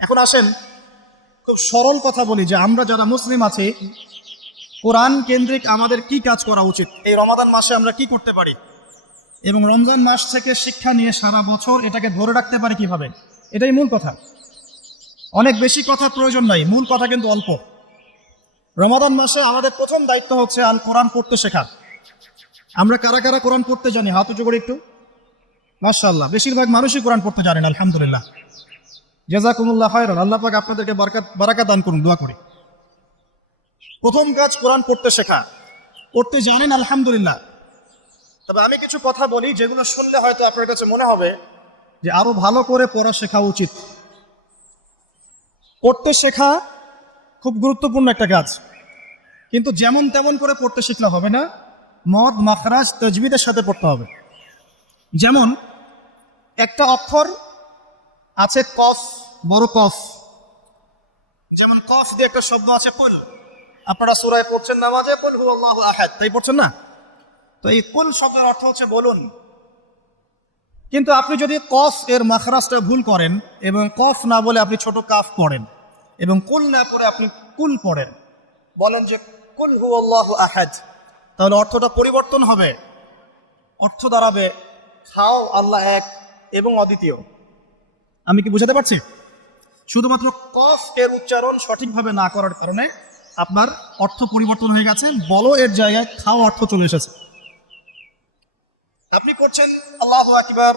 এখন আসেন খুব সরল কথা বলি যে আমরা যারা মুসলিম আছি, কোরআন কেন্দ্রিক আমাদের কি কাজ করা উচিত, এই রমাদান মাসে আমরা কি করতে পারি, এবং রমজান মাস থেকে শিক্ষা নিয়ে সারা বছর এটাকে ধরে রাখতে পারি কিভাবে, এটাই মূল কথা। অনেক বেশি কথার প্রয়োজন নাই, মূল কথা কিন্তু অল্প। রমাদান মাসে আমাদের প্রথম দায়িত্ব হচ্ছে আল কোরআন পড়তে শেখা। আমরা কারা কারা কোরআন পড়তে জানি হাত উঁচু করে একটু। মাশাআল্লাহ, বেশিরভাগ মানুষই কোরআন পড়তে জানেন, আলহামদুলিল্লাহ। জাযাকুমুল্লাহ খায়রান, আল্লাহ পাক আপনাদেরকে বারাকাত দান করুন, দোয়া করি। প্রথম কাজ কোরআন পড়তে শেখা। পড়তে জানেন, আলহামদুলিল্লাহ। তবে আমি কিছু কথা বলি যেগুলো শুনলে হয়তো আপনার কাছে মনে হবে যে আরো ভালো করে পড়া শেখা উচিত। পড়তে শেখা খুব গুরুত্বপূর্ণ একটা কাজ, কিন্তু যেমন তেমন করে পড়তে শিখলে হবে না, মদ মাখরাজ তাজবিদের সাথে পড়তে হবে। যেমন একটা অক্ষর আছে কফ, বড় কফ, যেমন কফ দিয়ে একটা শব্দ আছে কুল। আপনারা সূরায় পড়ছেন নামাজে কুল হুয়াল্লাহু আহাদ, তাই পড়ছেন না? তো এই কুল শব্দের অর্থ হচ্ছে বলুন। কিন্তু আপনি যদি কফ এর মাখরাজটা ভুল করেন এবং কফ না বলে আপনি ছোট কাফ পড়েন এবং কুল না পড়ে আপনি কুল পড়েন, বলেন যে কুল হুয়াল্লাহু আহাদ, তাহলে অর্থটা পরিবর্তন হবে। অর্থ দাঁড়াবে খাও আল্লাহ এক এবং অদ্বিতীয়। আমি কি বুঝাতে পারছি? শুধুমাত্র কফ এর উচ্চারণ সঠিকভাবে না করার কারণে আপনার অর্থ পরিবর্তন হয়ে গেছে, বলো এর জায়গায় খাও অর্থ চলে এসেছে। আপনি করছেন আল্লাহু আকবার,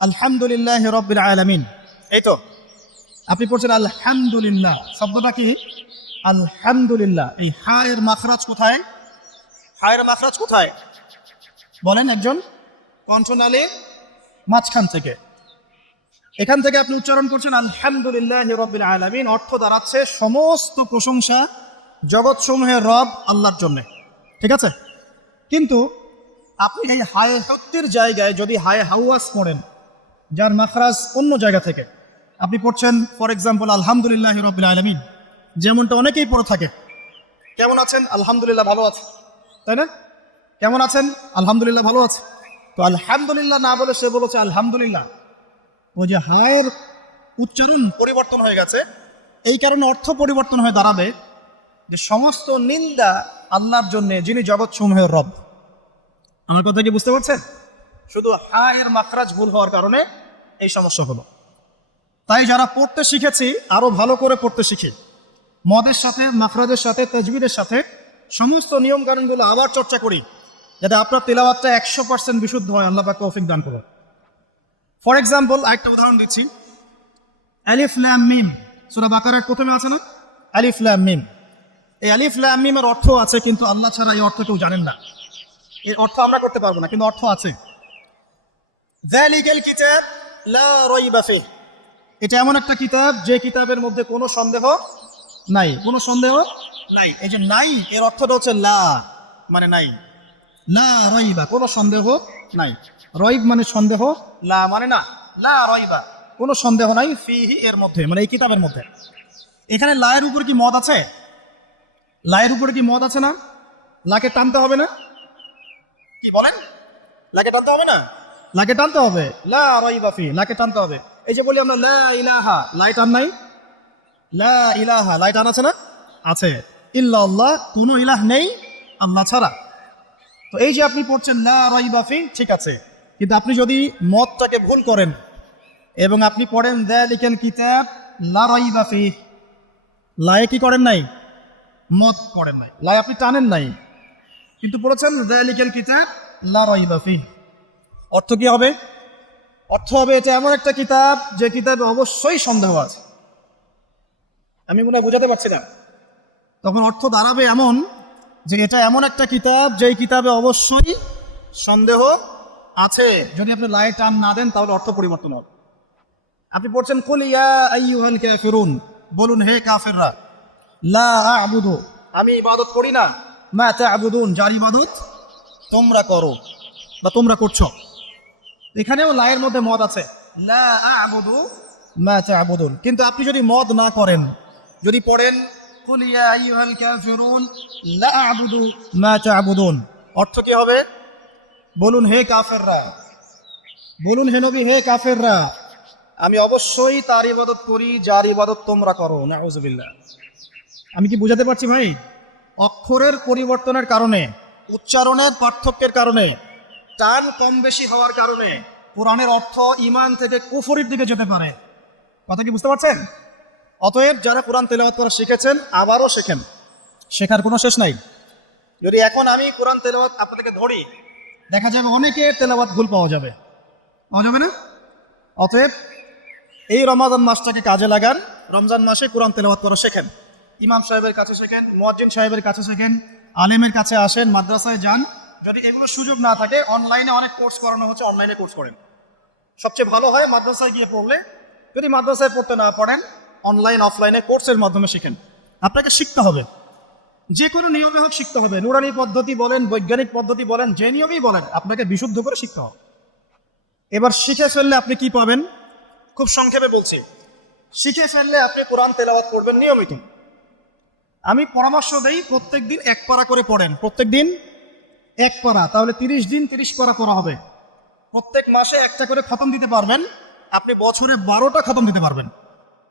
আলহামদুলিল্লাহি রাব্বিল আলামিন, এই তো আপনি পড়ছেন আলহামদুলিল্লাহ। শব্দটা কি? আলহামদুলিল্লাহ। এই হা এর মাখরাজ কোথায়? হা এর মাখরাজ কোথায় বলেন একজন? কণ্ঠনালীর মাঝখান থেকে। এখান থেকে আপনি উচ্চারণ করছেন আলহামদুলিল্লাহি রাব্বিল আলামিন। অর্থ দাঁড়াচ্ছে সমস্ত প্রশংসা জগৎসমূহের রব আল্লাহর জন্য, ঠিক আছে? কিন্তু আপনি এই হায়ে হত্তির জায়গায় যদি হায়ে হাওয়াস পড়েন, যার মাখরাজ অন্য জায়গা থেকে, আপনি পড়ছেন ফর এক্সাম্পল আলহামদুলিল্লাহি রাব্বিল আলামিন, যেমনটা অনেকেই পড়ে থাকে। কেমন আছেন? আলহামদুলিল্লাহ ভালো আছে, তাই না? কেমন আছেন? আলহামদুলিল্লাহ ভালো আছে। তো আলহামদুলিল্লাহ না বলে সে বলেছে আলহামদুলিল্লাহ। ওই যে হায়ের উচ্চারণ পরিবর্তন হয়ে গেছে, এই কারণে অর্থ পরিবর্তন হয়ে দাঁড়াবে যে সমস্ত নিন্দা আল্লাহর জন্য, যিনি জগৎসমূহের রব। আমার কথা কি বুঝতে পারছেন? শুধু হায়ের মাখরাজ ভুল হওয়ার কারণে এই সমস্যা হলো। তাই যারা পড়তে শিখেছি আরো ভালো করে পড়তে শিখি, মদের সাথে মাখরাজের সাথে তাজবিদের সাথে সমস্ত নিয়ম কানুনগুলো আবার চর্চা করি, যাতে আপনার তেলাওয়াতটা 100% বিশুদ্ধ হয়। আল্লাহ পাক তৌফিক দান করুন। ফর এক্সাম্পল একটা উদাহরণ দিচ্ছি, আলিফ লাম মিম, সূরা বাকারার প্রথমে আছে না আলিফ লাম মিম? এই আলিফ লাম মিমের অর্থ আছে, কিন্তু আল্লাহ ছাড়া এই অর্থ কেউ জানেন না। এর অর্থ আমরা করতে পারবো না, কিন্তু অর্থ আছে। যালিকাল কিতাব লা রাইবা ফিহ, এটা এমন একটা কিতাব যে কিতাবের মধ্যে কোনো সন্দেহ নাই, কোনো সন্দেহ নাই। এই যে নাই এর অর্থটা হচ্ছে লা মানে নাই, লা রাইবা কোনো সন্দেহ নাই। রাইব মানে সন্দেহ, লা মানে না, লা রাইবা কোনো সন্দেহ নাই, ফিহি এর মধ্যে মানে এই কিতাবের মধ্যে। এখানে লায়ের উপর কি মদ আছে? লায়ের উপরে কি মদ আছে না? লাকে টানতে হবে না? কি বলেন? লাকে টানতে হবে না? লাকে টানতে হবে, লা রাইবা ফি, লাকে টানতে হবে। এই যে বলি আমরা লা ইলাহা, লাই টান নাই? লা ইলাহা লাই টান আছে না? আছে। ইল্লাল্লাহ, কোনো ইলাহ নেই আল্লাহ ছাড়া। তো এই যে আপনি পড়ছেন লা রাইবা ফি, ঠিক আছে, কিন্তু আপনি যদি মদটাকে ভুল করেন এবং আপনি পড়েন যালিকাল কিতাব লা রাইবা ফি, লায়ে কি করেন নাই? মদ পড়েন নাই, লাই আপনি টানেন নাই, কিন্তু পড়েছেন যালিকাল কিতাব লা রাইবা ফি। অর্থ কি হবে? অর্থ হবে এটা এমন একটা কিতাব যে কিতাবে অবশ্যই সন্দেহ আছে। আমি মনে হয় বুঝাতে পারছি না। তখন অর্থ দাঁড়াবে এমন যে এটা এমন একটা কিতাব যেই কিতাবে অবশ্যই সন্দেহ আছে। যদি আপনি লাই টান না দেন তাহলে অর্থ পরিবর্তন হবে। আপনি পড়ছেন কুল ইয়া আইয়ুহাল কাফিরুন, বলুন হে কাফেররা, লা আ'বুদু, আমি ইবাদত করি না, মা তা'বুদুন, যার ইবাদত তোমরা করো বা তোমরা করছো। এখানেও লায়ের মধ্যে মদ আছে, লা আ'বুদু মা তা'বুদুন। কিন্তু আপনি যদি মদ না করেন, যদি পড়েন কুল ইয়া আইয়ুহাল কাফিরুন লা আ'বুদু মা তা'বুদুন, অর্থ কি হবে? বলুন হে কাফেররা, বলুন হে নবী হে কাফেররা, আমি অবশ্যই তার ইবাদত করি যার ইবাদত তোমরা করো। নাউযুবিল্লাহ। আমি কি বুঝাতে পারছি ভাই? অক্ষরের পরিবর্তনের কারণে, উচ্চারণের পার্থক্যের কারণে, টান কম বেশি হওয়ার কারণে কোরআনের অর্থ ঈমান থেকে কুফরির দিকে যেতে পারে। কথা কি বুঝতে পারছেন? অতএব যারা কোরআন তেলাওয়াত করা শিখেছেন আবারও শেখেন, শেখার কোনো শেষ নাই। যদি এখন আমি কোরআন তেলাওয়াত আপনাদেরকে ধরি, দেখা যাবে অনেকে তেলাওয়াত ভুল পাওয়া যাবে না? অতএব এই রমাদান মাসটাকে কাজে লাগান, রমজান মাসে কোরআন তেলাওয়াত করা শেখেন। ইমাম সাহেবের কাছে শেখেন, মুয়াজ্জিন সাহেবের কাছে শেখেন, আলেমের কাছে আসেন, মাদ্রাসায় যান। যদি এগুলো সুযোগ না থাকে, অনলাইনে অনেক কোর্স করানো হচ্ছে, অনলাইনে কোর্স করেন। সবচেয়ে ভালো হয় মাদ্রাসায় গিয়ে পড়লে। যদি মাদ্রাসায় পড়তে না পারেন, অনলাইন অফলাইনে কোর্সের মাধ্যমে শিখেন। আপনাকে শিখতে হবে, যে কোনো নিয়মে হোক শিখতে হবে। নুরানি পদ্ধতি বলেন, বৈজ্ঞানিক পদ্ধতি বলেন, যে নিয়মেই বলেন, আপনাকে বিশুদ্ধ করে শিখতে হবে। এবার শিখে ফেললে আপনি কি পাবেন? খুব সংক্ষেপে বলছি। শিখে ফেললে আপনি কোরআন তেলাওয়াত করবেন নিয়মিত। আমি পরামর্শ দেই, প্রত্যেক দিন 1 পারা করে পড়েন। প্রত্যেক দিন 1 পারা, তাহলে 30 দিন 30 পারা পড়া হবে। প্রত্যেক মাসে একটা করে খতম দিতে পারবেন, আপনি বছরে 12টা খতম দিতে পারবেন।